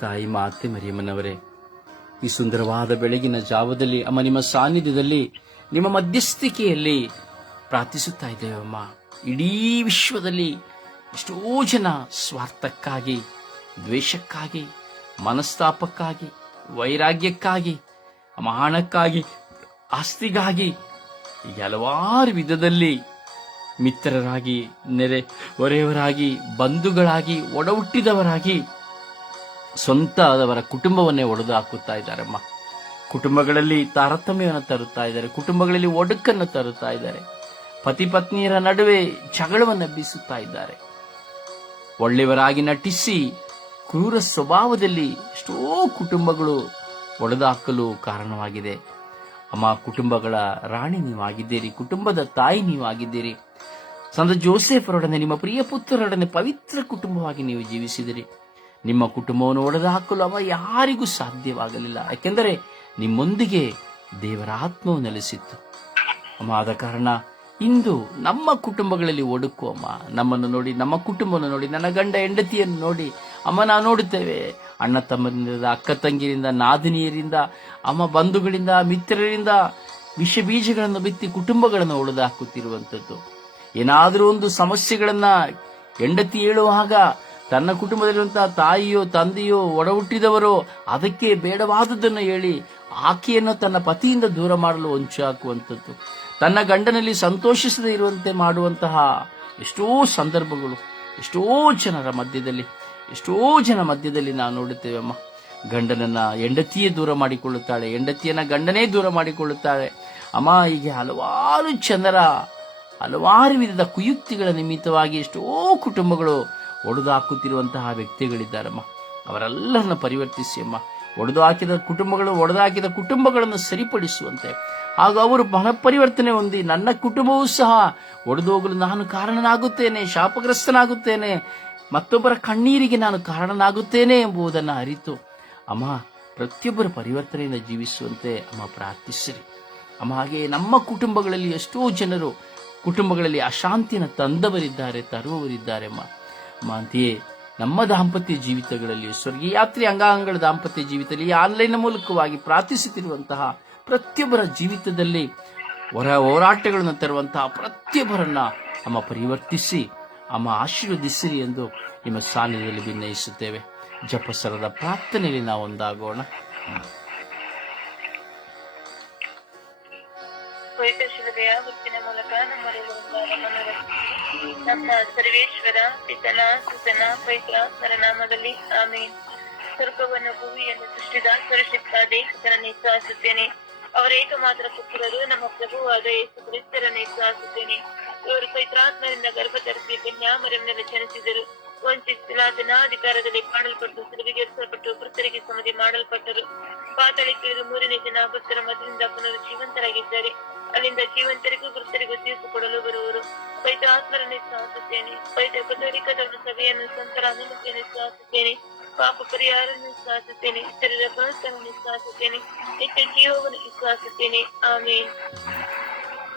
ತಾಯಿ ಮಾತೆ ಮರಿಯಮ್ಮನವರೇ, ಈ ಸುಂದರವಾದ ಬೆಳಗಿನ ಜಾವದಲ್ಲಿ ಅಮ್ಮ ನಿಮ್ಮ ಸಾನ್ನಿಧ್ಯದಲ್ಲಿ, ನಿಮ್ಮ ಮಧ್ಯಸ್ಥಿಕೆಯಲ್ಲಿ ಪ್ರಾರ್ಥಿಸುತ್ತಾ ಇದ್ದೇವೆ ಅಮ್ಮ. ಇಡೀ ವಿಶ್ವದಲ್ಲಿ ಎಷ್ಟೋ ಜನ ಸ್ವಾರ್ಥಕ್ಕಾಗಿ, ದ್ವೇಷಕ್ಕಾಗಿ, ಮನಸ್ತಾಪಕ್ಕಾಗಿ, ವೈರಾಗ್ಯಕ್ಕಾಗಿ ಹಣಕ್ಕಾಗಿ ಆಸ್ತಿಗಾಗಿ ಹೀಗೆ ಹಲವಾರು ವಿಧದಲ್ಲಿ ಮಿತ್ರರಾಗಿ ನೆರೆ ಹೊರೆಯವರಾಗಿ ಬಂಧುಗಳಾಗಿ ಒಡ ಹುಟ್ಟಿದವರಾಗಿ ಸ್ವಂತ ಆದವರ ಕುಟುಂಬವನ್ನೇ ಒಡೆದು ಹಾಕುತ್ತಾ ಇದ್ದಾರಮ್ಮ ಕುಟುಂಬಗಳಲ್ಲಿ ತಾರತಮ್ಯವನ್ನು ತರುತ್ತಾ ಇದ್ದಾರೆ, ಕುಟುಂಬಗಳಲ್ಲಿ ಒಡಕನ್ನು ತರುತ್ತಾ ಇದ್ದಾರೆ. ಪತಿ ಪತ್ನಿಯರ ನಡುವೆ ಜಗಳವನ್ನು ಬೀಸುತ್ತಾ ಇದ್ದಾರೆ. ಒಳ್ಳೆಯವರಾಗಿ ನಟಿಸಿ ಕ್ರೂರ ಸ್ವಭಾವದಲ್ಲಿ ಎಷ್ಟೋ ಕುಟುಂಬಗಳು ಒಡೆದಾಕಲು ಕಾರಣವಾಗಿದೆ. ಅಮ್ಮ, ಕುಟುಂಬಗಳ ರಾಣಿ ನೀವಾಗಿದ್ದೀರಿ, ಕುಟುಂಬದ ತಾಯಿ ನೀವಾಗಿದ್ದೀರಿ. ಸಂತ ಜೋಸೆಫರೊಡನೆ ನಿಮ್ಮ ಪ್ರಿಯ ಪುತ್ರರೊಡನೆ ಪವಿತ್ರ ಕುಟುಂಬವಾಗಿ ನೀವು ಜೀವಿಸಿದಿರಿ. ನಿಮ್ಮ ಕುಟುಂಬವನ್ನು ಒಡೆದು ಹಾಕಲು ಅವ ಯಾರಿಗೂ ಸಾಧ್ಯವಾಗಲಿಲ್ಲ. ಯಾಕೆಂದರೆ ನಿಮ್ಮೊಂದಿಗೆ ದೇವರ ಆತ್ಮವು ನೆಲೆಸಿತ್ತು. ಅಮ್ಮ, ಆದ ಕಾರಣ ಇಂದು ನಮ್ಮ ಕುಟುಂಬಗಳಲ್ಲಿ ಒಡುಕು ಅಮ್ಮ. ನಮ್ಮನ್ನು ನೋಡಿ, ನಮ್ಮ ಕುಟುಂಬವನ್ನು ನೋಡಿ, ನನ್ನ ಗಂಡ ಹೆಂಡತಿಯನ್ನು ನೋಡಿ ಅಮ್ಮ, ನಾವು ನೋಡುತ್ತೇವೆ. ಅಣ್ಣ ತಮ್ಮನಿಂದ, ಅಕ್ಕ ತಂಗಿಯರಿಂದ ನಾದಿನಿಯರಿಂದ, ಅಮ್ಮ ಬಂಧುಗಳಿಂದ, ಮಿತ್ರರಿಂದ ವಿಷ ಬೀಜಗಳನ್ನು ಬಿತ್ತಿ ಕುಟುಂಬಗಳನ್ನು ಒಡೆದು ಹಾಕುತ್ತಿರುವಂಥದ್ದು. ಏನಾದರೂ ಒಂದು ಸಮಸ್ಯೆಗಳನ್ನು ಹೆಂಡತಿ ಹೇಳುವಾಗ ತನ್ನ ಕುಟುಂಬದಲ್ಲಿರುವಂತಹ ತಾಯಿಯೋ, ತಂದೆಯೋ, ಒಡಹುಟ್ಟಿದವರೋ, ಅದಕ್ಕೆ ಬೇಡವಾದದ್ದನ್ನು ಹೇಳಿ ಆಕೆಯನ್ನು ತನ್ನ ಪತಿಯಿಂದ ದೂರ ಮಾಡಲು ಹೊಂಚು ಹಾಕುವಂಥದ್ದು ತನ್ನ ಗಂಡನಲ್ಲಿ ಸಂತೋಷಿಸದೇ ಇರುವಂತೆ ಮಾಡುವಂತಹ ಎಷ್ಟೋ ಸಂದರ್ಭಗಳು, ಎಷ್ಟೋ ಜನರ ಮಧ್ಯದಲ್ಲಿ, ಎಷ್ಟೋ ಜನ ಮಧ್ಯದಲ್ಲಿ ನಾವು ನೋಡುತ್ತೇವೆ ಅಮ್ಮ. ಗಂಡನನ್ನ ಹೆಂಡತಿಯೇ ದೂರ ಮಾಡಿಕೊಳ್ಳುತ್ತಾಳೆ, ಹೆಂಡತಿಯನ್ನ ಗಂಡನೇ ದೂರ ಮಾಡಿಕೊಳ್ಳುತ್ತಾಳೆ. ಅಮ್ಮ, ಹೀಗೆ ಹಲವಾರು ಜನರ ಹಲವಾರು ವಿಧದ ಕುಯುಕ್ತಿಗಳ ನಿಮಿತ್ತವಾಗಿ ಎಷ್ಟೋ ಕುಟುಂಬಗಳು ಒಡೆದು ಹಾಕುತ್ತಿರುವಂತಹ ವ್ಯಕ್ತಿಗಳಿದ್ದಾರಮ್ಮ. ಅವರೆಲ್ಲರನ್ನ ಪರಿವರ್ತಿಸಿ ಅಮ್ಮ. ಒಡೆದು ಹಾಕಿದ ಕುಟುಂಬಗಳು ಒಡೆದು ಹಾಕಿದ ಕುಟುಂಬಗಳನ್ನು ಸರಿಪಡಿಸುವಂತೆ. ಹಾಗೂ ಅವರು ಪರಿವರ್ತನೆ ಹೊಂದಿ ನನ್ನ ಕುಟುಂಬವೂ ಸಹ ಒಡೆದು ಹೋಗಲು ನಾನು ಕಾರಣನಾಗುತ್ತೇನೆ, ಶಾಪಗ್ರಸ್ತನಾಗುತ್ತೇನೆ. ಮತ್ತೊಬ್ಬರ ಕಣ್ಣೀರಿಗೆ ನಾನು ಕಾರಣನಾಗುತ್ತೇನೆ ಎಂಬುದನ್ನು ಅರಿತು, ಅಮ್ಮ, ಪ್ರತಿಯೊಬ್ಬರ ಪರಿವರ್ತನೆಯಿಂದ ಜೀವಿಸುವಂತೆ ಅಮ್ಮ ಪ್ರಾರ್ಥಿಸಿರಿ. ಅಮ್ಮ ಹಾಗೆ ನಮ್ಮ ಕುಟುಂಬಗಳಲ್ಲಿ ಎಷ್ಟೋ ಜನರು ಕುಟುಂಬಗಳಲ್ಲಿ ಅಶಾಂತಿನ ತಂದವರಿದ್ದಾರೆ, ತರುವವರಿದ್ದಾರೆ ಅಮ್ಮ. ಅಂತೆಯೇ ನಮ್ಮ ದಾಂಪತ್ಯ ಜೀವಿತಗಳಲ್ಲಿ ಸ್ವರ್ಗೀಯ ಯಾತ್ರಿ ಅಂಗಾಂಗಗಳ ದಾಂಪತ್ಯ ಜೀವಿತದಲ್ಲಿ ಆನ್ಲೈನ್ ಮೂಲಕವಾಗಿ ಪ್ರಾರ್ಥಿಸುತ್ತಿರುವಂತಹ ಪ್ರತಿಯೊಬ್ಬರ ಜೀವಿತದಲ್ಲಿ ಹೊರ ಹೋರಾಟಗಳನ್ನು ತರುವಂತಹ ಪ್ರತಿಯೊಬ್ಬರನ್ನ ಅಮ್ಮ ಪರಿವರ್ತಿಸಿ, ಅಮ್ಮ ಆಶೀರ್ವದಿಸಿರಿ ಎಂದು ನಿಮ್ಮ ಸಾನ್ನಿಧ್ಯದಲ್ಲಿ ವಿನಯಿಸುತ್ತೇವೆ. ಜಪಸರದ ಪ್ರಾರ್ಥನೆಯಲ್ಲಿ ನಾವು ಒಂದಾಗೋಣ ನಮ್ಮ ಸರ್ವೇಶ್ವರ, ಪಿತನ, ಸುತನ ಪವಿತ್ರಾತ್ಮರ ನಾಮದಲ್ಲಿ ಆಮೇನ್. ಸ್ವರ್ಗವನ್ನು, ಭೂಮಿಯನ್ನು ಸೃಷ್ಟಿದ ಸರ್ವಶಕ್ತ ದೇಶಕರನ್ನು ಇಚ್ಛಾಸುತ್ತೇನೆ ಅವರ ಏಕಮಾತ್ರ ಪುತ್ರರು ನಮ್ಮ ಪ್ರಭುವಾದ ಯೇಸು ಕ್ರಿಸ್ತರನ್ನು ಇಚ್ಛಾಸುತ್ತೇನೆ ಇವರು ಪೈತ್ರಾತ್ಮರಿಂದ ಗರ್ಭ ಧರಿಸಿ ಬೆನ್ಯಾಮರನ್ನೆಲ್ಲ ಜನಿಸಿದರು ವಂಚಿಸಲಾತನ ಅಧಿಕಾರದಲ್ಲಿ ಮಾಡಲ್ಪಟ್ಟು ಸಿಲುಬೆಗೇರಿಸಲ್ಪಟ್ಟು ಮೃತರಿಗೆ ಸಮಾಧಿ ಮಾಡಲ್ಪಟ್ಟರು. ಪಾತಾಳಕ್ಕಿಳಿದು ಮೂರನೇ ದಿನ ಭಕ್ತರ ಮಧ್ಯದಿಂದ ಪುನರುಜ್ಜೀವಂತರಾಗಿದ್ದಾರೆ. ಅಲ್ಲಿಂದ ಜೀವಂತರಿಗೂ ಮೃತರಿಗೂ ತೀರ್ಪು ಕೊಡಲು ಬರುವರು. ಪೈತಾತ್ಮರನ್ನು ವಿಶ್ವಾಸುತ್ತೇನೆ. ಪೈತ ಕಥೋಲಿಕದ ಸಭೆಯನ್ನು ಸಂತರ ಅನುಮತಿಯನ್ನು ವಿಶ್ವಾಸುತ್ತೇನೆ. ಪಾಪ ಪರಿಹಾರವನ್ನು ಸಾಧಿಸುತ್ತೇನೆ ಶರೀರ ಪುನಸ್ಥಾನವನ್ನು ವಿಶ್ವಾಸುತ್ತೇನೆ. ನಿತ್ಯ ಜೀವವನ್ನು ವಿಶ್ವಾಸುತ್ತೇನೆ. ಆಮೇನ್.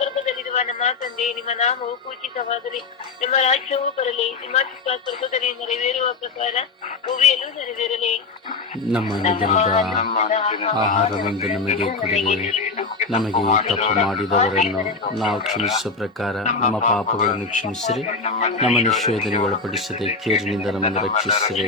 ಸ್ವರ್ಗದಲ್ಲಿರುವ ನಮ್ಮ ತಂದೆ ನಿಮ್ಮ ನಾಮವು ಪೂಜಿತವಾದರೆ ನಿಮ್ಮ ರಾಜ್ಯವು ಬರಲಿ ನಿಮ್ಮ ಚಿತ್ತ ಸ್ವರ್ಗದಲ್ಲಿ ನೆರವೇರುವ ಪ್ರಕಾರ ಭೂಮಿಯಲ್ಲೂ ನೆರವೇರಲಿ. ನಮ್ಮ ದಿನದ ಆಹಾರವೆಂದು ನಮಗೆ ಕೊಡಿರಿ ನಮಗೆ ತಪ್ಪು ಮಾಡಿದವರನ್ನು ನಾವು ಕ್ಷಮಿಸುವ ಪ್ರಕಾರ ನಮ್ಮ ಪಾಪಗಳನ್ನು ಕ್ಷಮಿಸಿರಿ. ನಮ್ಮ ನಿಶ್ಚೋದನೆ ಒಳಪಡಿಸದೆ ಕೇರಿನಿಂದ ನಮ್ಮನ್ನು ರಕ್ಷಿಸಿರಿ.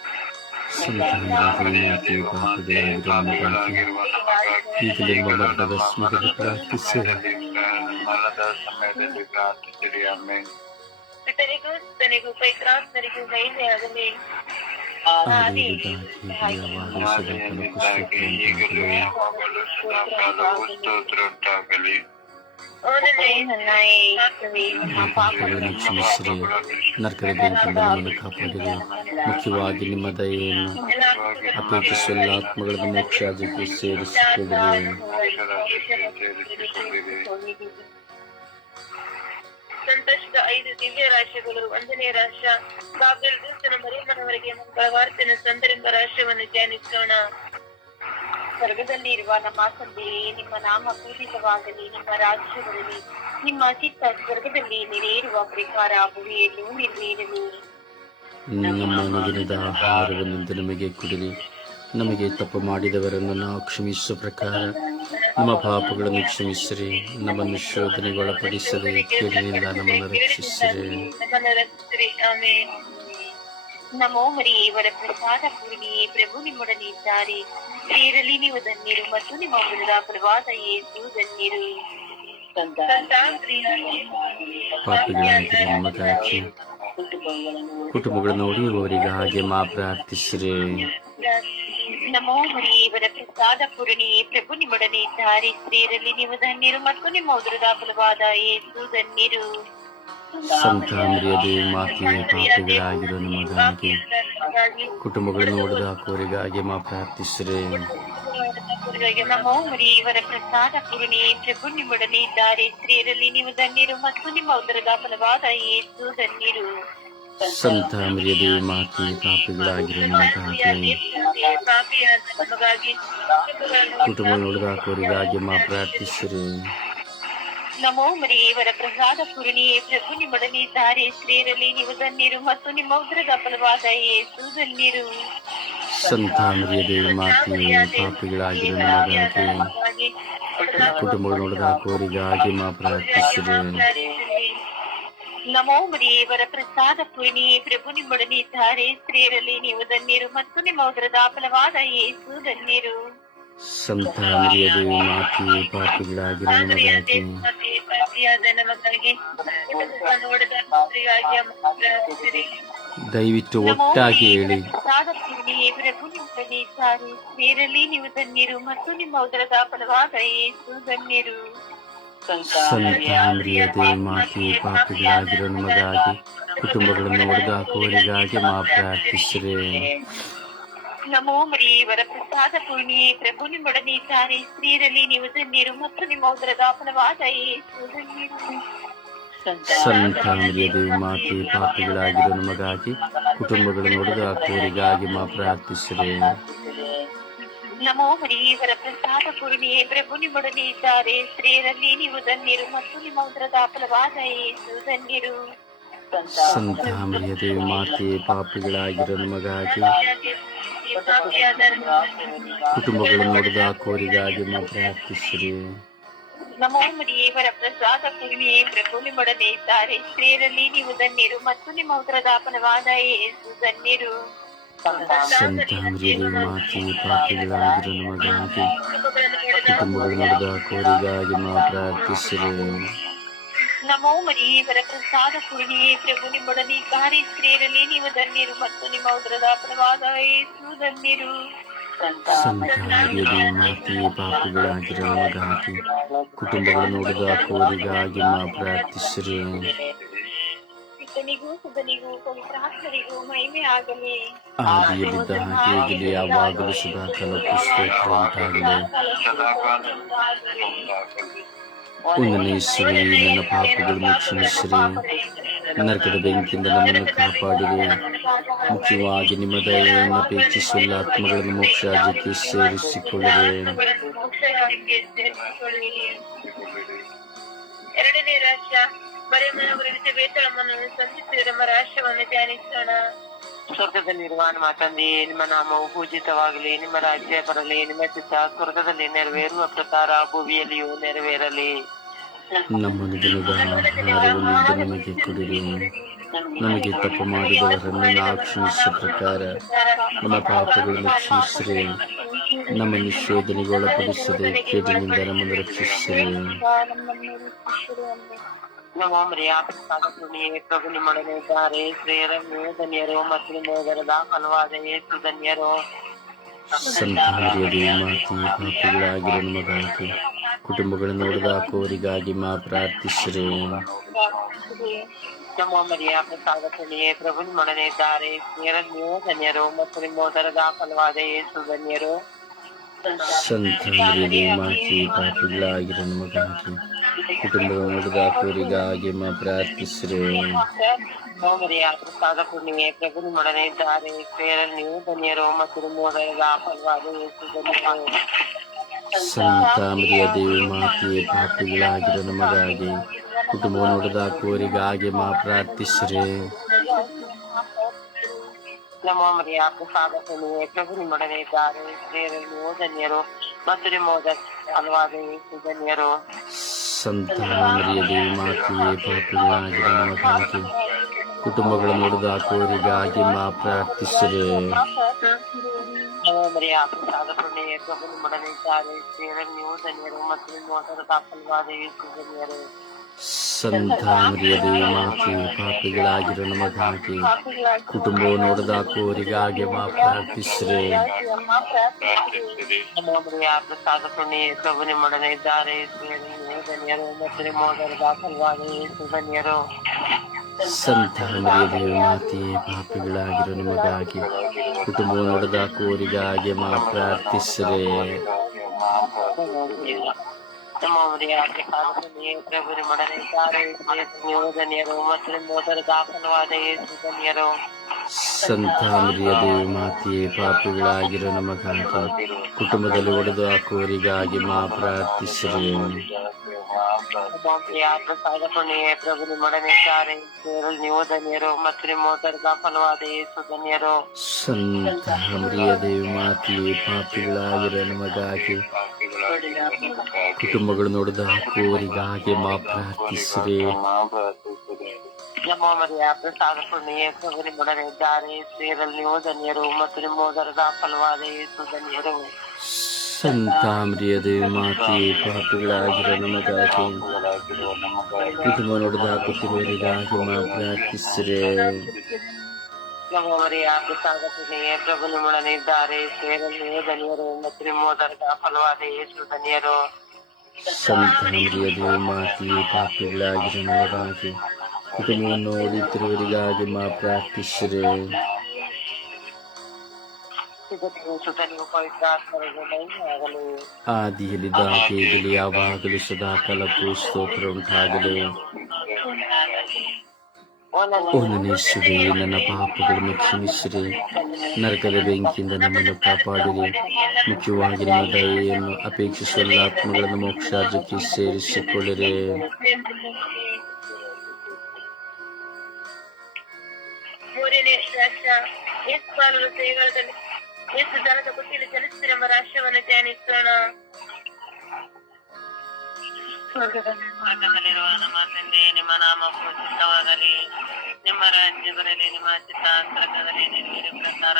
ಸಂತಾನದ ದೇವಮಾತೆ ಪಾಪಗಳಾಗಿರುವ ನಮಗಾಗಿ ಈಗಲೂ ನಮ್ಮ ಮರಣದ ಸಮಯದಲ್ಲಿ ಪ್ರಾರ್ಥಿಸಿರಿ ಮರಣದ ಸಮಯದಲ್ಲಿ ಪ್ರಾರ್ಥಿಸಿರಿ ಆಮೇಲೆ ಪಿತರಿಗೂ ಸುತನಿಗೂ ಪೈತ್ರಾತ್ಮರಿಗೂ ಮಹಿಮೆಯಾಗಲಿ ಈಗಲೂ ಯಾವಾಗಲೂ ಸದಾಕಾಲವೂ ಸ್ತೋತ್ರ ಉಂಟಾಗಲಿ ಓ ನನ್ನ ನನ್ನ ಯೇಸುವೇ, ನಮ್ಮ ಪಾಪಗಳನ್ನು ಕ್ಷಮಿಸಿರಿ ನರಕದ ಮುಖ್ಯವಾಗಿ ನಿಮ್ಮ ದಯೆಯನ್ನು ಅಪೇಕ್ಷಿಸುವ ಎಲ್ಲ ಮೋಕ್ಷ ಮೋಕ್ಷಾಜಕ್ಕೆ ಸೇರಿಸಿಕೊಳ್ಳಿರಿ ಸಂತೋಷದ ಐದು ದಿವ್ಯ ರಾಶಿಗಳು ಒಂದನೇ ರಾಶ ಬಾಬೆಲ್ ದೂತನ ಮರಿಮನವರೆಗೆ ಮಂಗಳವಾರ್ತಿನ ಸಂತರೆಂಬ ರಾಷ್ಟ್ರವನ್ನು ಧ್ಯಾನಿಸೋಣ ಸ್ವರ್ಗದಲ್ಲಿ ಇರುವ ನಮ್ಮ ತಂದೆಯೇ ನಿಮ್ಮ ನಾಮ ಪೂಜಿತವಾಗಲಿ ನಿಮ್ಮ ರಾಜ್ಯದಲ್ಲಿ ನಿಮ್ಮ ಚಿತ್ತ ಸ್ವರ್ಗದಲ್ಲಿ ನೆರೆಯಿರುವ ಪ್ರಕಾರ ಭೂಮಿಯಲ್ಲೂ ನೆರವೇರಲಿ. ನಮ್ಮ ಅನುದಿನದ ಆಹಾರವನ್ನು ನಮಗೆ ಕೊಡಿರಿ. ನಮಗೆ ತಪ್ಪು ಮಾಡಿದವರನ್ನು ನಾವು ಕ್ಷಮಿಸುವ ಪ್ರಕಾರ ನಮ್ಮ ಪಾಪಗಳನ್ನು ಕ್ಷಮಿಸಿರಿ. ನಮ್ಮನ್ನು ಶೋಧನೆಗೆ ಒಳಪಡಿಸದೆ ಕೇಳಿನಿಂದ ನಮ್ಮನ್ನು ರಕ್ಷಿಸಿರಿ. ನಮೋ ಹರಿ ಇವರ ಪ್ರಸಾದ ಪೂರ್ಣಿಯೇ ಪ್ರಭು ನಿಮ್ಮೊಡನೆ ಇದ್ದಾರೆ. ಸೇರಲಿ ನೀವು ಧನ್ಯರು ಮತ್ತು ನಿಮ್ಮ ಉದರದ ಫಲವಾದ ಏಸು ಧನ್ಯರು. ಕುಟುಂಬಗಳನ್ನು ಉಳಿಯುವವರಿಗೆ ಹಾಗೆ ಮಾ ಪ್ರಾರ್ಥಿಸಿರಿ. ನಮೋ ಹರಿ ಇವರ ಪ್ರಸಾದ ಪೂರ್ಣಿ ಪ್ರಭು ನಿಮ್ಮೊಡನೆ ಇದ್ದಾರೆ. ಸ್ತ್ರೀಯರಲ್ಲಿ ನೀವು ಧನ್ಯರು ಮತ್ತು ನಿಮ್ಮ ಉದರದ ಫಲವಾದ ಏಸು ಧನ್ಯರು. ಸಂತ ದೇವಿ ಮಾತೆಯೇ ಪಾಪಿಗಳಾಗಿರುವ ನಮಗಾಗಿ ಕುಟುಂಬಗಳನ್ನು ಒಡೆದು ಹಾಕುವವರಿಗಾಗಿ ಮಾ ಪ್ರಾರ್ಥಿಸಿದೆ ಇವರ ಮರಿಯೇ ವರ ಪ್ರಸಾದ ಪೂರ್ಣಿಯೇ ಪ್ರಭು ನಿಮ್ಮೊಡನೆ ಇದ್ದಾರೆ. ಸ್ತ್ರೀಯರಲ್ಲಿ ನೀವು ಧನ್ಯರು ಮತ್ತು ನಿಮ್ಮ ಉದರದ ಫಲವಾದ ಯೇಸು ಧನ್ಯರು. ಸಂತ ದೇವಿ ಮಾತೆ ಪಾಪಿಗಳಾಗಿರೋ ನಮಗಾಗಿ ಕುಟುಂಬ ನೋಡಿದ ಹಾಕುವವರಿಗಾಗಿ ಮಾ ಪ್ರಾರ್ಥಿಸಿರಿ. ನಮೋ ಮರಿಯೇವರ ಪ್ರಸಾದ ಪೂರ್ಣಿಯೇ ಪ್ರಭು ನಿಮ್ಮೊಡನೆ ಇದ್ದಾರೆ ಸ್ತ್ರೀಯರಲ್ಲಿ ನೀವು ಧನ್ಯರು ಮತ್ತು ನಿಮ್ಮ ಉದರದ ಫಲವಾದ ಯೇಸು ಧನ್ಯರು ಸಂತ ದೇವಿ ಮಾತೆಯೇ ಪಾಪಿಗಳಾಗಿರುವ ನಮಗಾಗಿ ಮಾ ಪ್ರಾರ್ಥಿಸಿರಿ. ನಮೋ ಮರಿಯೇವರ ಪ್ರಸಾದ ಪೂರ್ಣಿಯೇ ಪ್ರಭು ನಿಮ್ಮೊಡನೆ ಇದ್ದಾರೆ ಸ್ತ್ರೀಯರಲ್ಲಿ ನೀವು ಧನ್ಯರು ಮತ್ತು ನಿಮ್ಮ ಉದರದ ಫಲವಾದ ಯೇಸು ಧನ್ಯರು ಸಂತ ದೇವಿ ಮಾತೆಯೇ ಪಾಪಿಗಳಾಗಿರುವ ನಮಗಾಗಿ ದಯವಿಟ್ಟು ಒಟ್ಟಾಗಿ ಹೇಳಿ. ಸ್ತ್ರೀಯರಲ್ಲಿ ನೀವು ಧನ್ಯರು ಮತ್ತು ನಿಮ್ಮ ಉದರದ ಫಲವಾದ ಯೇಸು ಧನ್ಯರು. ಸಂತಾಂದ್ರಿಯ ದೇವಿ ಮಾತೆಯೇ ಪಾಪಿಗಳಾಗಿರೋ ನಮಗಾಗಿ ಕುಟುಂಬಗಳನ್ನು ಒಡೆದು ಹಾಕುವವರಿಗಾಗಿ ಮಾ ಪ್ರಾರ್ಥಿಸಿರಿ. ನಮೋ ಮರಿ ವರ ಪ್ರಸಾದ ಪೂರ್ಣಿ ಪ್ರಭು ನಿಮ್ಮೊಡನೆ ಇದ್ದಾರೆ ಸ್ತ್ರೀಯರಲ್ಲಿ ನೀವು ಧನ್ಯರು ಮತ್ತು ನಿಮ್ಮ ಉದರದ ಫಲವಾದ ದೇವಿ ಮಾತೆಯೇ ಪಾಪಿಗಳಾಗಿರೋ ನಮಗಾಗಿ ಕುಟುಂಬಗಳನ್ನು ಒಡೆದು ಹಾಕುವವರಿಗಾಗಿ ಮಾ ಪ್ರಾರ್ಥಿಸಿದೆ ನಮೋ ಹರಿ ವರ ಪ್ರಸಾದ ಪೂರ್ಣಿಯೇ ಪ್ರಭು ನಿಮ್ಮೊಡನೆ ಇದ್ದಾರೆ. ಸ್ತ್ರೀಯರಲ್ಲಿ ನೀವು ಧನ್ಯರು ಮತ್ತು ನಿಮ್ಮ ಉದರದ ಫಲವಾದ ಯೇಸು ಧನ್ಯರು ಸಂತಾಮರಿಯ ದೇವಿ ಮಾತೆ ಪಾಪಿಗಳಾಗಿರೋ ನಮಗಾಗಿ ಪಾಪಿಯಾದ ನೋಡಿದ ಕೋರಿಗಾಗಿ ಮಾತ್ರ ಮಾ ಪ್ರಾರ್ಥಿಸಿರಿ ನಮೋ ಮರಿಯೇ ವರ ಪ್ರಸಾದ ಪೂರ್ಣಿಯೇ ಪ್ರಭು ನಿಮ್ಮೊಡನೆ ಇದ್ದಾರೆ. ಸ್ತ್ರೀಯರಲ್ಲಿ ನೀವು ಧನ್ಯರು ಮತ್ತು ನಿಮ್ಮ ಉತ್ತರದಾಪನವಾದ ಯೇಸು ಧನ್ಯರು. ಸಂತಾಂದ್ರಿಯ ಮಾತಿ ಪಾಪಿಗಳಾಗಿರು ನಮಗಾಗಿ ಕುಟುಂಬಗಳು ಕೋರಿಗಾಗಿ ಮಾತ್ರ ನಮೋ ಮರಿಯೇ ವರ ಪ್ರಸಾದ ಪೂರ್ಣಿಯೇ ಪ್ರಭು ನಿಮ್ಮೊಡನೆ ಇದ್ದಾರೆ ಸ್ತ್ರೀಯರಲ್ಲಿ ನೀವು ಧನ್ಯರು ಮತ್ತು ನಿಮ್ಮ ಉದರದ ಫಲವಾದ ಯೇಸು ಧನ್ಯರು. ಮಾತೆಯೇ ಪಾಪಿಗಳಾಗಿರೋ ನಮಗಾಗಿ ಕುಟುಂಬಗಳನ್ನು ಒಡೆದು ಕೋರಿಗಾಗಿ ಮಾ ಪ್ರಾರ್ಥಿಸಿರಿ. ಆದಿಯಲ್ಲಿದ್ದ ಹಾಗೆ ಯಾವಾಗಲೂ ಸದಾ ಉಂಟಾಗಲಿ ಒಂದನೇ ಇಸುವೆ ನನ್ನ ಪಾಪಗಳನ್ನು ಕ್ಷಮಿಸಿರಿ ನರಕದ ಬೆಂಕಿಯಿಂದ ನಮ್ಮನ್ನು ಕಾಪಾಡಿರಿ. ಮುಖ್ಯವಾಗಿ ನಿಮ್ಮ ದಯೆಯನ್ನು ಅಪೇಕ್ಷಿಸುವ ಎಲ್ಲ ಆತ್ಮಗಳನ್ನು ಮೋಕ್ಷ ರಾಜ್ಯಕ್ಕೆ ಸೇರಿಸಿಕೊಳ್ಳಿರಿ. ಎರಡನೇ ರಾಷ್ಟ್ರ ಮರೆಮನವರಿಗೆ ಬೇತಳಮ್ಮನ್ನು ಸಂಧಿಸಿದ ನಮ್ಮ ರಾಷ್ಟ್ರವನ್ನು ಧ್ಯಾನಿಸೋಣ. ಸ್ವರ್ಗದಲ್ಲಿರುವ ನಮ್ಮ ತಂದೆಯೇ ನಿಮ್ಮ ನಾಮವು ಪೂಜಿತವಾಗಲಿ, ನಿಮ್ಮ ರಾಜ್ಯ ಬರಲಿ, ನಿಮ್ಮ ಚಿತ್ತ ಸ್ವರ್ಗದಲ್ಲಿ ನೆರವೇರುವ ಪ್ರಕಾರ ಭೂಮಿಯಲ್ಲಿಯೂ ನೆರವೇರಲಿ. ನಮ್ಮ ಇಂದು ನಮಗೆ ಕೊಡಿರಿ. ನಮಗೆ ತಪ್ಪು ಮಾಡಿದವರನ್ನು ನಾವು ಕ್ಷಮಿಸುವ ಪ್ರಕಾರ ನಮ್ಮ ಪಾಪಗಳನ್ನು ಕ್ಷಮಿಸಿರಿ. ನಮ್ಮನ್ನು ಶೋಧನೆಗೆ ಒಳಪಡಿಸದೆ ಕೇಡಿನಿಂದ ನಮ್ಮನ್ನು ರಕ್ಷಿಸಿರಿ. ನಮ್ಮ ಮರಿಯ ಪ್ರಸಾದ ಪುಣ್ಯೇ ಪ್ರಭು ನಿಮ್ಮೊಡನೆ ಇದ್ದಾರೆ ಸ್ತ್ರೀಯರನ್ನು ಧನ್ಯರು ಮತ್ತು ನಿಮ್ಮ ಉದರದ ಫಲವಾದ ಯೇಸು ಧನ್ಯರು ಸಂತಾನದಲ್ಲಿ ಮಾತೆಯೇ ಪಾಪಿಗಳಾಗಿರೋ ನಮಗಾಗಿ ಕುಟುಂಬಗಳನ್ನು ಒಡೆದಾಕುವವರಿಗಾಗಿ ಮಾ ಪ್ರಾರ್ಥಿಸ್ರಿ ನಮ್ಮ ಮರಿಯ ಪ್ರಸಾದ ಪುಣ್ಯೆ ಪ್ರಭು ನಿಮ್ಮೊಡನೆ ಇದ್ದಾರೆ ಸ್ತ್ರೀಯರಲ್ಲಿ ನೀವು ಧನ್ಯರು ಮತ್ತು ನಿಮ್ಮ ಉದರದ ಫಲವಾದ ಯೇಸು ಧನ್ಯರು ಸಂತ ಮರಿಯದೇ ಮಾತಿ ಪಾಪಿಗಳಾಗಿರೋ ನಮಗಾಗಿ ಕುಟುಂಬಗಳನ್ನು ಒಡೆದಾಕುವವರಿಗಾಗಿ ಮಾ ಪ್ರಾರ್ಥಿಸ್ರಿ. ನಮ್ಮ ಮರಿಯ ಪ್ರಸಾದ ಪುಣ್ಯೆ ಪ್ರಭು ನಿಮ್ಮೊಡನೆ ಇದ್ದಾರೆ. ಸ್ತ್ರೀಯರಲ್ಲಿ ನೀವು ಧನ್ಯರು ಮತ್ತು ನಿಮ್ಮ ಉದರದ ಫಲವಾದ ಸಂತ ಮರಿಯ ದೇವಿ ಮಾತೆಯೇ ಪಾಪಿಗಳಾಗಿರೋ ನಮಗಾಗಿ ಕುಟುಂಬವನ್ನು ಕೋರಿಗಾಗಿ ಮಾ ಪ್ರಾರ್ಥಿಸ್ರಿ. ನಮ್ಮ ಮರಿಯ ಪ್ರಸಾದ ಪುಣ್ಯೆ ಪ್ರಭು ನಿಮ್ಮೊಡನೆ ಇದ್ದಾರೆ. ಸ್ತ್ರೀಯರಲ್ಲಿ ನೀವು ಧನ್ಯರು ಮತ್ತು ನಿಮ್ಮ ಉದರದ ಫಲವಾದ ಯೇಸು ಧನ್ಯರು ಸಂತ ಮರಿಯ ದೇವಿ ಮಾತೆಯೇ ಪಾಪಿಗಳಾಗಿರೋ ನಮಗಾಗಿ ಕುಟುಂಬಗಳನ್ನು ಒಡೆದಾಕುವವರಿಗಾಗಿ ಮಾ ಪ್ರಾರ್ಥಿಸ್ರಿ ನಮ್ಮ ಮರಿಯ ಪ್ರಸಾದ ಪುಣ್ಯೆ ಪ್ರಭು ನಿಮ್ಮೊಡನೆ ಇದ್ದಾರೆ. ಸ್ತ್ರೀಯರಲ್ಲಿ ನೀವು ಧನ್ಯರು ಮತ್ತು ನಿಮ್ಮ ಉದರದ ಫಲವಾದ ಯೇಸು ಧನ್ಯರು ಸಂತ ಮರಿಯ ದೇವಿ ಮಾತೆಯೇ ಪಾಪಿಗಳಾಗಿರೋ ನಮಗಾಗಿ ಕುಟುಂಬವನ್ನು ಒಡೆದಾಕುವವರಿಗಾಗಿ ಮಾ ಪ್ರಾರ್ಥಿಸ್ರೆ ಪ್ರಸಾದ ಪುಣ್ಯೆ ಪ್ರಭು ನಿಮ್ಮೊಡನೆ ಇದ್ದಾರೆ ಧನ್ಯರು ಮತ್ತು ಫಲವಾದ ಯೇಸು ಧನ್ಯರು ಸಂತ ಮರಿಯ ದೇವಿ ಮಾತೆಯೇ ಪಾಪಿಗಳಾಗಿರೋ ನಮಗಾಗಿ ಕುಟುಂಬವನ್ನು ಒಡೆದಾಕುವವರಿಗಾಗಿ ಮಾ ಪ್ರಾರ್ಥಿಸ್ರಿ ನಮ್ಮ ಮರಿಯ ಪ್ರಸಾದ ಪುಣ್ಯೆ ಪ್ರಭು ನಿಮ್ಮೊಡನೆ ಇದ್ದಾರೆ ಸ್ತ್ರೀಯರಲ್ಲಿ ನೀವು ಧನ್ಯರು ಮತ್ತು ನಿಮ್ಮ ಉದರದ ಫಲವಾದ ಯೇಸು ಧನ್ಯರು ಸಂತ ಮರಿಯ ದೇವಿ ಮಾತೆಯೇ, ಪಾಪಿಗಳಾಗಿರೋ ನಮಗಾಗಿ ಕುಟುಂಬದಲ್ಲಿ ಒಡೆದು ಹಾಕುವರಿಗಾಗಿ ಮಾ ಪ್ರಾರ್ಥಿಸ್ರಿ ಮರಿಯ ಪ್ರಸಾದ ಪುಣ್ಯೆ ಪ್ರಭು ನಿಮ್ಮೊಡನೆ ಇದ್ದಾರೆ ನೀವು ಧನ್ಯರು ಮತ್ತು ನಿಮ್ಮ ಉದರದ ಫಲವಾದ ಯೇಸು ಧನ್ಯರು. ಸಂತ ಮರಿಯ ದೇವಿ ಮಾತೆಯೇ ಪಾಪಿಗಳಾಗಿರೋ ನಮಗಾಗಿ. ಕುಟುಂಬಗಳನ್ನು ಒಡೆದು ಹಾಕುವವರಿಗಾಗಿ ಮಾ ಪ್ರಾರ್ಥಿಸಿದೆ ನಮ್ಮ ಮರಿಯ ಪ್ರಸಾದ ಪುಣ್ಯ ಪ್ರಭು ನಿಮ್ಮೊಡನೆ ಇದ್ದಾರೆ ಸೇರಲ್ ನೀವು ಧನ್ಯರು ಮತ್ತು ನಿಮ್ಮ ಉದರದ ಫಲವಾದ ಯೇಸು ಧನ್ಯರು. ಸಂತ ಮರಿಯ ದೇವಿ ಮಾತೆಯೇ ಪಾಪಿಗಳಾಗಿರೋ ನಮಗಾಗಿ. ಕುಟುಂಬವನ್ನು ಒಡೆದು ಹಾಕುತ್ತಿರುವವರಿಗಾಗಿ ಮಾ ಪ್ರಾರ್ಥಿಸ್ರಿ. ನಮ್ಮ ಮರಿಯ ಪ್ರಸಾದ ಪುಣ್ಯೆ ಪ್ರಭು ನಿಮ್ಮೊಡನೆ ಇದ್ದಾರೆ. ಸ್ತ್ರೀಯರಲ್ಲಿ ನೀವು ಧನ್ಯರು ಮತ್ತು ನಿಮ್ಮ ಉದರದ ಫಲವಾದ ಯೇಸು ಧನ್ಯರು. ಸಂತ ಮರಿಯ ದೇವಿ ಮಾತೆಯೇ ಪಾಪಿಗಳಾಗಿರೋ ನಮಗಾಗಿ. ಕುಟುಂಬವನ್ನು ಒಡೆಯುತ್ತಿರುವವರಿಗಾಗಿ ಮಾ ಪ್ರಾರ್ಥಿಸ್ರಿ. ಸುಖನಿಗೂ ಪವಿತ್ರಾತ್ಮರಿಗೂ ಸದಾ ಕಲಪು ಯಾವಾಗಲೂ ಸ್ತೋತ್ರ ಉಂಟಾಗಲಿ. ಓ ನನ್ನ ಓ ನನ್ನ ಪಾಪಗಳನ್ನು ಕ್ಷಮಿಸಿರಿ. ನರಕದ ಬೆಂಕಿಯಿಂದ ನಮ್ಮನ್ನು ಕಾಪಾಡಿರಿ. ಮುಖ್ಯವಾಗಿ ನಿಮ್ಮ ದಯೆಯನ್ನು ಅಪೇಕ್ಷಿಸುವ ಎಲ್ಲ ಆತ್ಮಗಳನ್ನು ಮೋಕ್ಷಾರ್ಜಕ್ಕೆ ಸೇರಿಸಿಕೊಳ್ಳಿರಿ. ಮೂರನೇ ಸೇವೆಗಳಲ್ಲಿ ಎಷ್ಟು ಜನದ ಬುದ್ಧಿಯಲ್ಲಿ ಚಲಿಸುತ್ತಿರೆಂಬ ರಾಷ್ಟ್ರವನ್ನು ಧ್ಯಾನಿಸೋಣ ಸ್ವರ್ಗದಲ್ಲಿರುವ ನಮ್ಮ ತಂದೆ ನಿಮ್ಮ ನಾಮ ಪೂಜಿತವಾಗಲಿ ನಿಮ್ಮ ರಾಜ್ಯ ಬರಲಿ ನಿಮ್ಮ ಚಿತ್ತ ನೆರವೇರಿದ ಪ್ರಕಾರ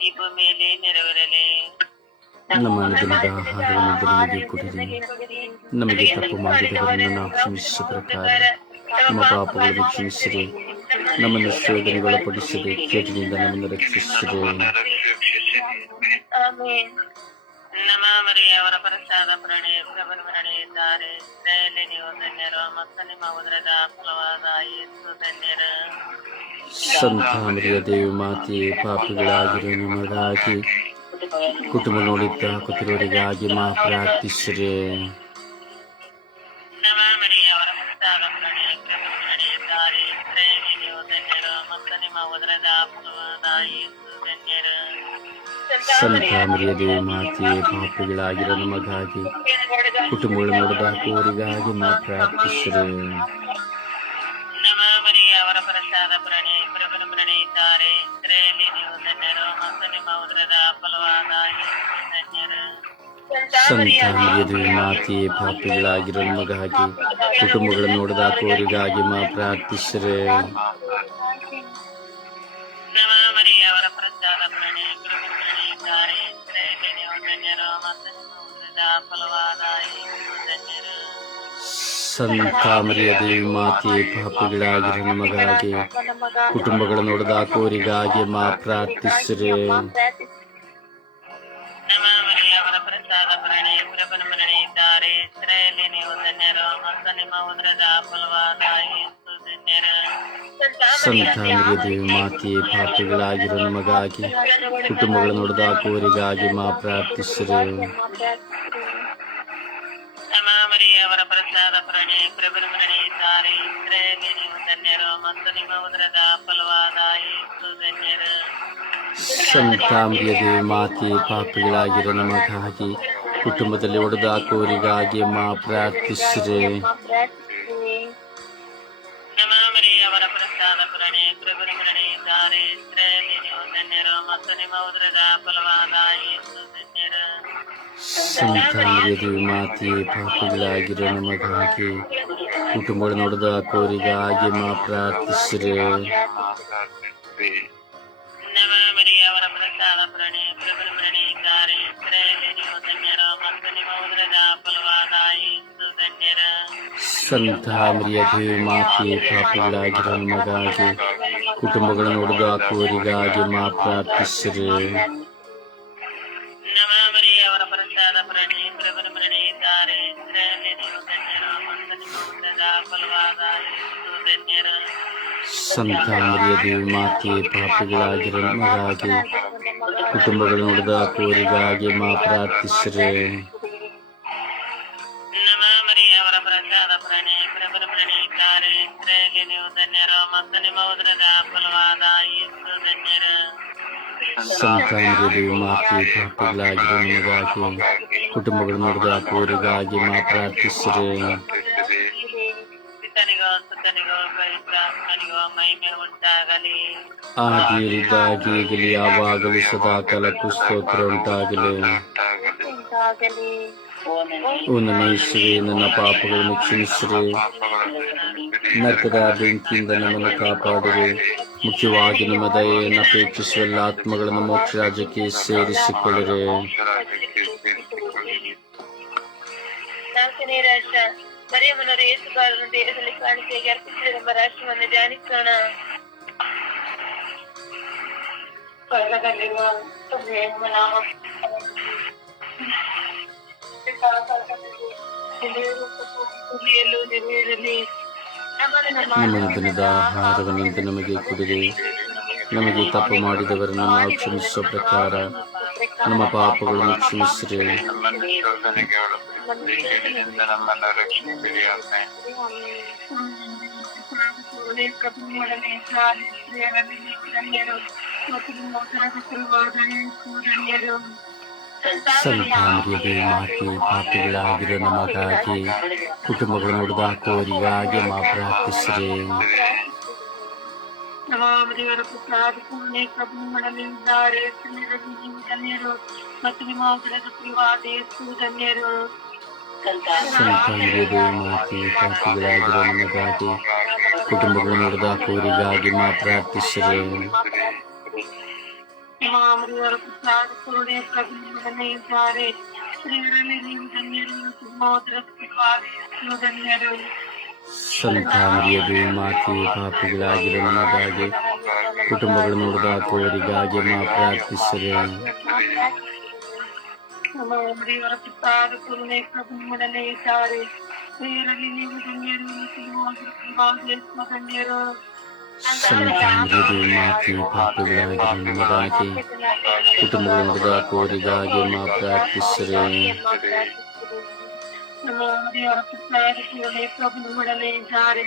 ಈ ಭೂಮಿಯಲ್ಲಿ ನೆರವೇರಲಿ ನಮ್ಮ ಅನುದಿನದ ಆಹಾರವನ್ನು ನಮಗೆ ಕೊಡಿರಿ ನಮಗೆ ತಪ್ಪು ಮಾಡಿದವರನ್ನು ನಾವು ಕ್ಷಮಿಸುವ ಪ್ರಕಾರ ನಮ್ಮ ಪಾಪಗಳನ್ನು ಕ್ಷಮಿಸಿರಿ ನಮ್ಮನ್ನು ಶೋಧನೆಗೊಳಪಡಿಸದೆ ಕೇಟಿನಿಂದ ನಮ್ಮನ್ನು ರಕ್ಷಿಸಿರಿ ಆಮೇನ್. ನಮ್ಮ ಮರಿಯವರ ಪ್ರಸಾದ ಪ್ರಣಯ ಪ್ರಭು ಪ್ರಣಯ ಇದ್ದಾರೆ ದಯಲ್ಲಿ ನೀವು ಧನ್ಯರು ಮತ್ತು ನಿಮ್ಮ ಉದರದ ಫಲವಾದ ಯೇಸು ಧನ್ಯರು ಸಂತ ಮರಿಯ ದೇವಿ ಮಾತೆಯೇ ಪಾಪಿಗಳಾಗಿರು ನಿಮಗಾಗಿ ಕುಟುಂಬ ನೋಡಿದ್ದ ಹಾಕುತ್ತಿರುವವರಿಗಾಗಿ ಮಾ ಪ್ರಾರ್ಥಿಸಿರಿ. ಸಂತ ಮರಿಯ ದೇವಿ ಮಾತೆಯೇ ಪಾಪಿಗಳಾಗಿರೋ ನಮಗಾಗಿ ಕುಟುಂಬಗಳು ನೋಡಿದಾಕುವವರಿಗಾಗಿ ಮಾ ಪ್ರಾರ್ಥಿಸಿರಿ. ನಮ್ಮ ಮರಿಯವರ ಪ್ರಸಾದ ಪ್ರಣಯ ಪ್ರಭು ಪ್ರಣಯ ಇದ್ದಾರೆ ಸ್ತ್ರೀಯಲ್ಲಿ ನೀವು ಧನ್ಯರು ಮತ್ತು ನಿಮ್ಮ ಉದರದ ಫಲವಾದ ಧನ್ಯರು. ಮಾತೆಯೇ ಪಾಪಿಗಳಾಗಿರೋ ನಮಗಾಗಿ ಕುಟುಂಬಗಳನ್ನು ನೋಡಿದಾಕುವವರಿಗಾಗಿ ಮಾ ಪ್ರಾರ್ಥಿಸಿರಿ. ಮರಿಯ ದೇವಿ ಮಾತೆಯೇ ಪಾಪಿಗಳಾಗಿರೋ ನಮಗಾಗಿ. ಕುಟುಂಬಗಳನ್ನು ನೋಡಿದಾಕುವವರಿಗಾಗಿ ಮಾ ಪ್ರಾರ್ಥಿಸಿರಿ. ಪ್ರಸಾದ ಪ್ರಣಯ ಪ್ರಭು ಪ್ರಣಯ ಇದ್ದಾರೆ ಇಸ್ರಾಯೇಲಿ ನೀವು ಧನ್ಯರು ಮತ್ತು ನಿಮ್ಮ ಉದರದ ಫಲವಾದ ಯೇಸು ಧನ್ಯರು ಸಂತ ದೇವಿ ಮಾತೆ ಪಾಪಿಗಳಾಗಿರೋ ನಮಗಾಗಿ ಕುಟುಂಬಗಳನ್ನು ಕೋರಿಗಾಗಿ ಮಾ ಪ್ರಾರ್ಥಿಸಿರಿ. ನಮ್ಮ ಮರಿಯವರ ಪ್ರಸಾದ ಪ್ರಣಿ ಪ್ರಭುರ ಪ್ರಣಿ ಇದ್ದಾರೆ ಇಸ್ರಾಯೇಲಿ ನೀವು ಧನ್ಯರು ಮತ್ತು ನಿಮ್ಮ ಉದರದ ಫಲವಾದ ಯೇಸು ಧನ್ಯರು. ಸಂತಾಂಬ್ರಿಯ ದೇವಿ ಮಾತೆ ಪಾಪಿಗಳಾಗಿರೋ ನಮಗಾಗಿ ಕುಟುಂಬದಲ್ಲಿ ಒಡೆದಾಕುವರಿಗಾಗಿ ಮಾ ಪ್ರಾರ್ಥಿಸಿರಿ. ಮರಿಯವರ ಪ್ರಸಾದ ಪ್ರಣಿ ಇದ್ದಾರೆ ಇಸ್ರಾಯೇಲಿ ನೀವು ಧನ್ಯರು ಮತ್ತು ನಿಮ್ಮ ಉದ್ರದ ಫಲವಾದ ಯೇಸು ಧನ್ಯರು. ದೇವಿ ಮಾತೆ ಪಾಪಿಗಳಾಗಿರೋ ನಮಗಾಗಿ ಕುಟುಂಬಗಳು ನೋಡಿದ ಕೋರಿಗಾಗಿ ಮಾ ಪ್ರಾರ್ಥಿಸಿರಿ. ನವ ಮರಿಯವರ ಪ್ರಸಾದ ಪ್ರಣಿ ಇದ್ದಾರೆ ಇಸ್ರಾಯೇಲಿ ನೀವು ಧನ್ಯರು ಮತ್ತು ನಿಮ್ಮ ಉದ್ರದ ಫಲವಾದ ಯೇಸು ಧನ್ಯರು ಸಂತಾಂಬ್ರಿಯ ದೇವಿ ಮಾತೆ ಪಾಪಿಗಳಾಗಿರೋ ನಮಗಾಗಿ ಕುಟುಂಬಗಳು ನೋಡಿದ ಕೋರಿಗಾಗಿ ಮಾ ಪ್ರಾರ್ಥಿಸಿರಿ. ನವ ಮರಿಯವರ ಪ್ರಸಾದ ಪ್ರಣಿ ಪ್ರಭುರ ಪ್ರಣಿ ಇದ್ದಾರೆ. ಇಸ್ರಾಯೇಲಿ ಸಂತಾಂಬ್ರಿಯ ಮಾತಿ ಮಾತೆ ನಿಮಗಾಗಿ ನಮಗಾಗಿ ಕುಟುಂಬಗಳು ನೋಡಿದ ಪೂರಿಗಾಗಿ ಮಾ ಪ್ರಾರ್ಥಿಸಿರಿ. ಈಗಲಿ ಯಾವಾಗಲೂ ಸದಾ ಕಾಲಕ್ಕೂ ಸ್ತೋತ್ರ ಉಂಟಾಗಲಿ. ಉಂಟಾಗಲಿ. ಓ ನನ್ನ ಯೇಸುವೆ ನನ್ನ ಪಾಪಗಳನ್ನು ಕ್ಷಮಿಸಿರಿ ನರಕದ ಬೆಂಕಿಯಿಂದ ನಮ್ಮನ್ನು ಕಾಪಾಡಿರಿ. ಮುಖ್ಯವಾಗಿ ನಿಮ್ಮ ದಯೆಯನ್ನು ಅಪೇಕ್ಷಿಸುವ ಎಲ್ಲ ಆತ್ಮಗಳನ್ನು ಮೋಕ್ಷ ರಾಜ್ಯಕ್ಕೆ ಸೇರಿಸಿಕೊಳ್ಳಿರಿ. ನಾಲ್ಕನೇ ರಾಷ್ಟ್ರ ಮರಿಯಮ್ಮನವರು ಯೇಸುಗಾರನ ದೇಹದಲ್ಲಿ ಕಾಣಿಕೆಗೆ ಅರ್ಪಿಸಿದರೆಂಬ ರಾಷ್ಟ್ರವನ್ನು ಧ್ಯಾನಿಸೋಣ. ಸ್ವರ್ಗದಲ್ಲಿರುವ ನಾಮ. ನಮ್ಮ ದಿನದ ಆಹಾರವನ್ನಂತೆ ನಮಗೆ ಕೊಡಿರಿ. ನಮಗೆ ತಪ್ಪು ಮಾಡಿದವರನ್ನು ನಾವು ಕ್ಷಮಿಸುವ ಪ್ರಕಾರ ನಮ್ಮ ಪಾಪಗಳನ್ನು ಕ್ಷಮಿಸಿರಿ. ನಮ್ಮನ್ನು ಶೋಧನೆಗೆ ಸಂತಾನರಿಗೆ ಮಾತೆ ಪಾಪಿಗಳಾಗಿರೋ ನಮಗಾಗಿ ಕುಟುಂಬಗಳು ನೋಡಿದ ಕೋರಿಗಾಗಿ ಮಾ ಪ್ರಾರ್ಥಿಸಿರಿ ನವಾಮರಿವರ ಪ್ರಸಾದ ಪೂರ್ಣೆ ಪ್ರಭು ನೀವು ಧನ್ಯರು ಮತ್ತು ನಿಮ್ಮ ಯೇಸು ಧನ್ಯರು ಸಂತಾನರಿಗೆ ಮಾತೆ ಪಾಪಿಗಳಾಗಿರೋ ನಮಗಾಗಿ ಕುಟುಂಬಗಳು ನೋಡಿದ ಕೋರಿಗಾಗಿ ಮಾ ಪ್ರಾರ್ಥಿಸಿರಿ ನಿಮ್ಮ ಉದರದ ಫಲವಾದ ಯೇಸು ಧನ್ಯರು ಸಂತಾನರಿಗೆ ಮಾತೆ ಪಾಪಿಗಳಾಗಿರೋ ನಮಗಾಗಿ ಕುಟುಂಬಗಳು ನೋಡಿದ ಕೋರಿಗಾಗಿ ಮಾ ಪ್ರಾರ್ಥಿಸಿರಿ ನವಾಮರಿವರ ಪ್ರಸಾದ ಪೂರ್ಣೆ ಪ್ರಭು ಮಾಡಲಿದ್ದಾರೆ ಸ್ತ್ರೀಯರಲ್ಲಿ ನೀವು ಧನ್ಯರು ಮತ್ತು ನಿಮ್ಮ ಉದರದ ಫಲವಾದ ಯೇಸು ಧನ್ಯರು ಸಂತಾನರಿಗೆ ಮಾತೆ ಪಾಪಿಗಳಾಗಿರೋ ನಮಗಾಗಿ ಕುಟುಂಬಗಳು ನೋಡಿದ ಕೋರಿಗಾಗಿ ಮಾ ಪ್ರಾರ್ಥಿಸಿರಿ ನಮ್ಮ ದೇವರ ಪ್ರಸಾದ ಪೂರ್ಣೆ ಪ್ರಭು ಮಾಡಲೇ ಇದ್ದಾರೆ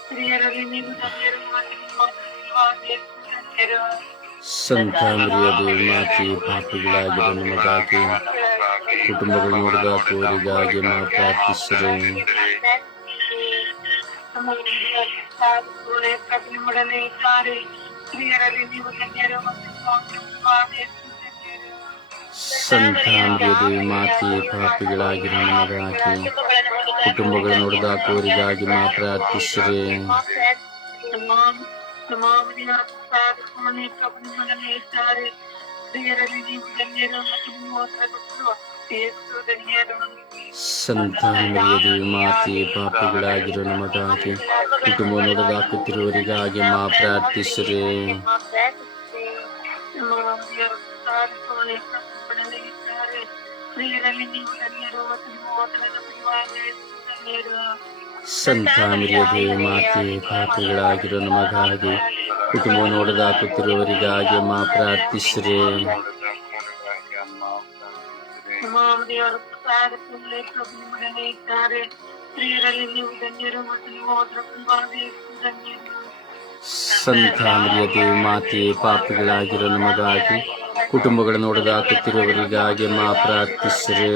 ಸ್ತ್ರೀಯರಲ್ಲಿ ನೀವು ಧನ್ಯರು ಮತ್ತು ನಿಮ್ಮ ಫಲವಾದ ಯೇಸು ಧನ್ಯರು ಸಂತಾನರಿಯ ದೇವಿ ಮಾತೆ ಪಾಪಿಗಳಾಗಿರೋ ನಮಗಾಗಿ ಕುಟುಂಬಗಳು ನೋಡಿದ ಕೋರಿಗಾಗಿ ಮಾ ಪ್ರಾರ್ಥಿಸಿರಿ ನಮ್ಮ ದೇವರ ಪ್ರಸಾದ ಪೂರ್ಣೆ ಪ್ರಭು ಮಾಡಲೇ ಇದ್ದಾರೆ ಸ್ತ್ರೀಯರಲ್ಲಿ ನೀವು ಧನ್ಯರು ಮತ್ತು ನಿಮ್ಮ ಫಲವಾದ ಯೇಸು ಧನ್ಯರು ಸಂತಾನರಿಯ ದೇವಿ ಮಾತೆ ಪಾಪಿಗಳಾಗಿರೋ ನಮಗಾಗಿ ಕುಟುಂಬಗಳು ನೋಡಿದ ಕೋರಿಗಾಗಿ ಮಾ ಪ್ರಾರ್ಥಿಸಿರಿ ನಮ್ಮ ನಮ್ಮ ದೇವರ ಪ್ರಸಾದ ಪೂರ್ಣೆ ಪ್ರಭು ಮಾಡಲೇ ಇದ್ದಾರೆ ಸ್ತ್ರೀಯರಲ್ಲಿ ನೀವು ಧನ್ಯರು ಮತ್ತು ನಿಮ್ಮ ಉದರದ ಫಲವಾದ ಯೇಸು ಧನ್ಯರು ಸಂತಾನರಿಯ ದೇವಿ ಮಾತೆ ಪಾಪಿಗಳಾಗಿರೋ ನಮಗಾಗಿ ಕುಟುಂಬ ನೋಡಲಾಗುತ್ತಿರುವವರಿಗಾಗಿ ಮಾ ಪ್ರಾರ್ಥಿಸಿರಿ. ಸ್ತ್ರೀಯರಲ್ಲಿ ನೀವು ಧನ್ಯರು ಮತ್ತು ನಿಮ್ಮ ಓದರದ ಫಲವಾದ ಧನ್ಯರು ಸಂತ ಮರಿಯದೇ ಮಾತೆ ಪಾಪಿಗಳಾಗಿರೋ ನಮಗಾಗಿ ಕುಟುಂಬ ನೋಡಲಾಗುತ್ತಿರುವವರಿಗಾಗಿ ಮಾ ಪ್ರಾರ್ಥಿಸ್ರೆ. ನಿಮ್ಮ ಓದರ ಫಲವಾದ ಧನ್ಯರು ಸಂತ ಮರಿಯದೇ ಮಾತೆ ಪಾಪಿಗಳಾಗಿರೋ ನಮಗಾಗಿ ಕುಟುಂಬಗಳ ನೋಡದಾಕುತ್ತಿರುವವರಿಗಾಗಿ ಅಮ್ಮ ಪ್ರಾರ್ಥಿಸ್ರೆ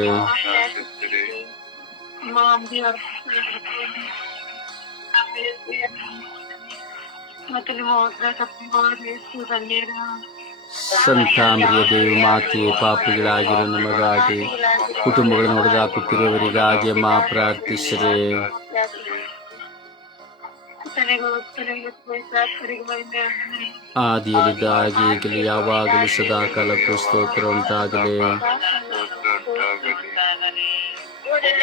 ಮಾಂ ದೇವರ ಮತ್ತು ನಿಮ್ಮ ಓದರ ಫಲವಾದ ಧನ್ಯರು ದೇವಿ ಮರಿಯದೇ ಮಾತೆ ಪಾಪಿಗಳಾಗಿರೋ ನಮಗಾಗಿ, ಕುಟುಂಬಗಳನ್ನು ಹೊಡೆದಾಕುತ್ತಿರುವವರಿಗಾಗಿ ಮಾ ಪ್ರಾರ್ಥಿಸಿದೆ ಆದಿಯಲ್ಲಿದ್ದ ಹಾಗೆ ಈಗಲೂ ಯಾವಾಗಲೂ ಸದಾಕಾಲಕ್ಕೂ ಸ್ತೋತ್ರ ಉಂಟಾಗಲಿ.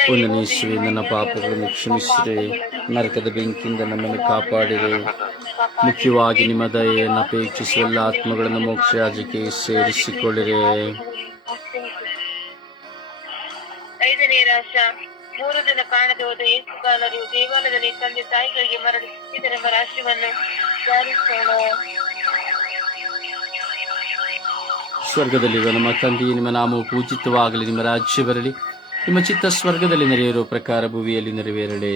ಪುನನೇಶ್ವರಿ ನನ್ನ ಪಾಪಗಳನ್ನು ಕ್ಷಮಿಸಿರಿ. ನರಕದ ಬೆಂಕಿಯಿಂದ ನಮ್ಮನ್ನು ಕಾಪಾಡಿರಿ. ಮುಖ್ಯವಾಗಿ ನಿಮ್ಮ ದಯೆಯನ್ನು ಅಪೇಕ್ಷಿಸುವ ಎಲ್ಲ ಆತ್ಮಗಳನ್ನು ಮೋಕ್ಷ ರಾಜ್ಯಕ್ಕೆ ಸೇರಿಸಿಕೊಳ್ಳಿರಿ. ಐದನೇ ರಾಶ ಮೂರು ದಿನ ಕಾಣದೆ ಹೋದ ಏಸು ಕಾಲರು ದೇವಾಲಯದಲ್ಲಿ ತಂದೆ ತಾಯಿಗಳಿಗೆ ಮರಳಿ ಸಿಕ್ಕಿದರೆಂಬ ರಾಶಿಯನ್ನು ಜಾರಿಸೋಣ ಸ್ವರ್ಗದಲ್ಲಿರುವ ನಮ್ಮ ತಂದೆಯೇ ನಿಮ್ಮ ನಾಮವು ಪೂಜಿತವಾಗಲಿ ನಿಮ್ಮ ರಾಜ್ಯ ಬರಲಿ ನಿಮ್ಮ ಚಿತ್ತ ಸ್ವರ್ಗದಲ್ಲಿ ನೆರೆಯಿರುವ ಪ್ರಕಾರ ಭುವಿಯಲ್ಲಿ ನೆರವೇರಲಿ.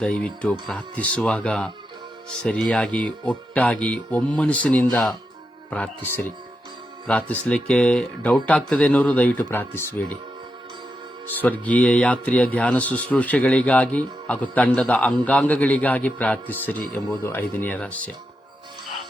ದಯವಿಟ್ಟು ಪ್ರಾರ್ಥಿಸುವಾಗ ಸರಿಯಾಗಿ, ಒಟ್ಟಾಗಿ, ಒಮ್ಮನಸ್ಸಿನಿಂದ ಪ್ರಾರ್ಥಿಸಿರಿ. ಪ್ರಾರ್ಥಿಸಲಿಕ್ಕೆ ಡೌಟ್ ಆಗ್ತದೆ ಅನ್ನೋರು ದಯವಿಟ್ಟು ಪ್ರಾರ್ಥಿಸಬೇಡಿ. ಸ್ವರ್ಗೀಯ ಯಾತ್ರೆಯ ಧ್ಯಾನ ಶುಶ್ರೂಷೆಗಳಿಗಾಗಿ ಹಾಗೂ ತಂಡದ ಅಂಗಾಂಗಗಳಿಗಾಗಿ ಪ್ರಾರ್ಥಿಸಿರಿ ಎಂಬುದು ಐದನೆಯ ರಹಸ್ಯ.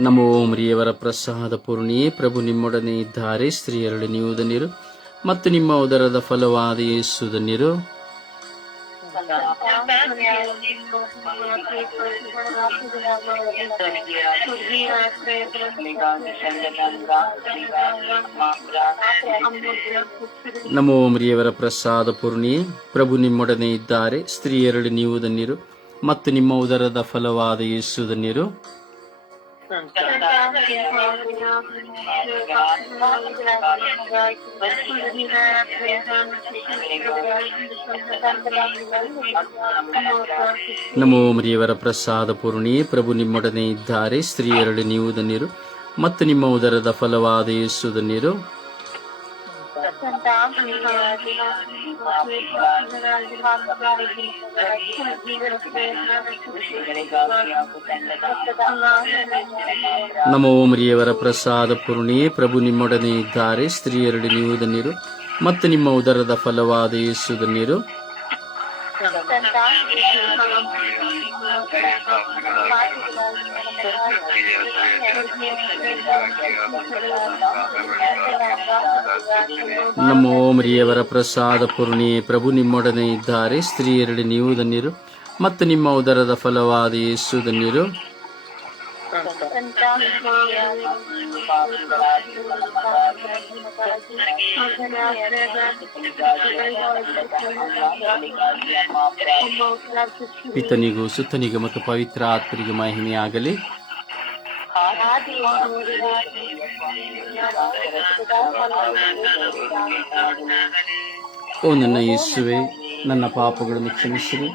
ನಮೋ ಮರಿಯವರ ಪ್ರಸಾದ ಪೂರ್ಣಿಯೇ ಪ್ರಭು ನಿಮ್ಮೊಡನೆ ಇದ್ದಾರೆ ಸ್ತ್ರೀಯರಲ್ಲಿ ನೀವು ಧನ್ಯರು ಮತ್ತು ನಿಮ್ಮ ಉದರದ ಫಲವಾದ ಯೇಸು ನಮೋ ಮರಿಯವರ ಪ್ರಸಾದ ಪೂರ್ಣಿಯೇ ಪ್ರಭು ನಿಮ್ಮೊಡನೆ ಇದ್ದಾರೆ ಸ್ತ್ರೀಯರಲ್ಲಿ ನೀವು ಧನ್ಯರು ಮತ್ತು ನಿಮ್ಮ ಉದರದ ಫಲವಾದ ಯೇಸುದ ನೀರು. ನಮೋ ಮರಿಯವರ ಪ್ರಸಾದ ಪೂರ್ಣಿಯೇ ಪ್ರಭು ನಿಮ್ಮೊಡನೆ ಇದ್ದಾರೆ, ಸ್ತ್ರೀಯರಲ್ಲಿ ನೀವು ಧನ್ಯರು ಮತ್ತು ನಿಮ್ಮ ಉದರದ ಫಲವಾದ ಯೇಸು ಧನ್ಯರು ನಮೋ ಮರಿಯವರ ಪ್ರಸಾದ ಪೂರ್ಣಿಯೇ ಪ್ರಭು ನಿಮ್ಮೊಡನೆ ಇದ್ದಾರೆ. ಸ್ತ್ರೀಯರಡಿ ನೀವು ಧನ್ಯರು. ಮತ್ತು ನಿಮ್ಮ ಉದರದ ಫಲವಾದ ಯೇಸು ಧನ್ಯರು. ನಮೋ ಮರಿಯವರ ಪ್ರಸಾದ ಪೂರ್ಣಿ, ಪ್ರಭು ನಿಮ್ಮೊಡನೆ ಇದ್ದಾರೆ. ಸ್ತ್ರೀಯರಡಿ ನೀವು ಧನ್ಯರು. ಮತ್ತು ನಿಮ್ಮ ಉದರದ ಫಲವಾದ ಯೇಸು ಧನ್ಯರು. ಪಿತನಿಗೂ ಸುತ್ತನಿಗೂ ಮತ್ತು ಪವಿತ್ರ ಆತ್ಮರಿಗೆ ಮಹಿಮೆಯಾಗಲಿ. ಓ ನನ್ನ ಯೇಸುವೆ, ನನ್ನ ಪಾಪಗಳನ್ನು ಕ್ಷಮಿಸಿರಿ.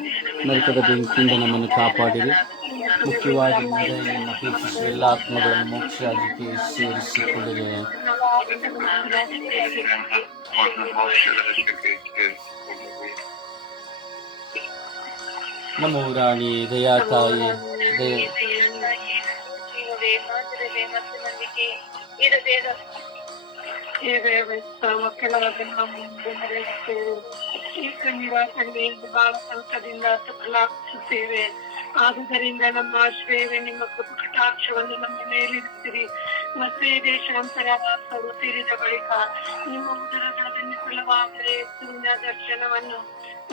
ನರಕದ ಬೆಂಕಿಯಿಂದ ನಮ್ಮನ್ನು ಕಾಪಾಡಿರಿ. ಮುಖ್ಯವಾಗಿ ನಿನ್ನ ಪ್ರೀತಿಸುವ ಎಲ್ಲ ಆತ್ಮಗಳನ್ನು ಮೋಕ್ಷ ರಾಜ್ಯಕ್ಕೆ ಸೇರಿಸಿಕೊಳ್ಳಿರಿ. ನಮೋ ರಾಣಿ ದಯಾ ತಾಯಿ, ದಯ ಬಹಳ ಸಂಕದಿಂದ ಸಫಲಾಗಿಸುತ್ತೇವೆ ಆದುದರಿಂದ ನಮ್ಮ ಆಶ್ರಯವೇ ನಿಮ್ಮ ಕುಟಾಕ್ಷವನ್ನು ನಮ್ಮ ಮೇಲಿರುತ್ತೀರಿ ಮತ್ತೆ ದೇಶಾಂತರ ವಾಸವು ಸೇರಿದ ಬಳಿಕ ನಿಮ್ಮ ಉದರಗಳನ್ನು ಯೇಸುವಿನ ದರ್ಶನವನ್ನು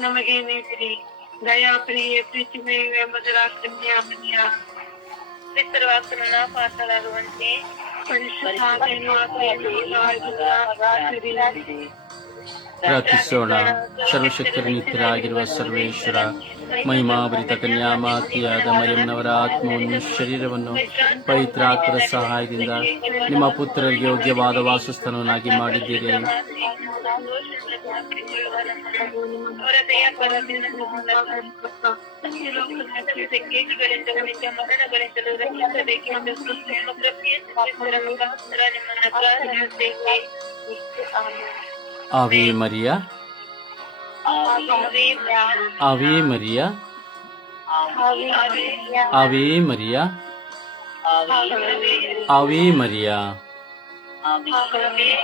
ನಮಗೆ ನೀಡಿರಿ. ದಯಾ ಪ್ರಿಯೆ, ಪ್ರೀತಿಮಯ పితృవాసుల పాత్రలు వంటి పరిశుభ్రాత్రి ಪ್ರಾರ್ಥಿಸೋಣ. ಸರ್ವಶಕ್ತರ ನಿತ್ಯರಾಗಿರುವ ಸರ್ವೇಶ್ವರ, ಮಹಿಮಾವರಿತ ಕನ್ಯಾ ಮಾತಿಯಾದ ಮರಿಯಮ್ಮನವರ ಆತ್ಮವನ್ನು, ಶರೀರವನ್ನು ಪವಿತ್ರಾತ್ಮರ ಸಹಾಯದಿಂದ ನಿಮ್ಮ ಪುತ್ರರಿಗೆ ಯೋಗ್ಯವಾದ ವಾಸಸ್ಥಾನವನ್ನಾಗಿ ಮಾಡಿದ್ದೀರಿ. Ave María. Ave María. Ave María. Ave María. Ave Maria.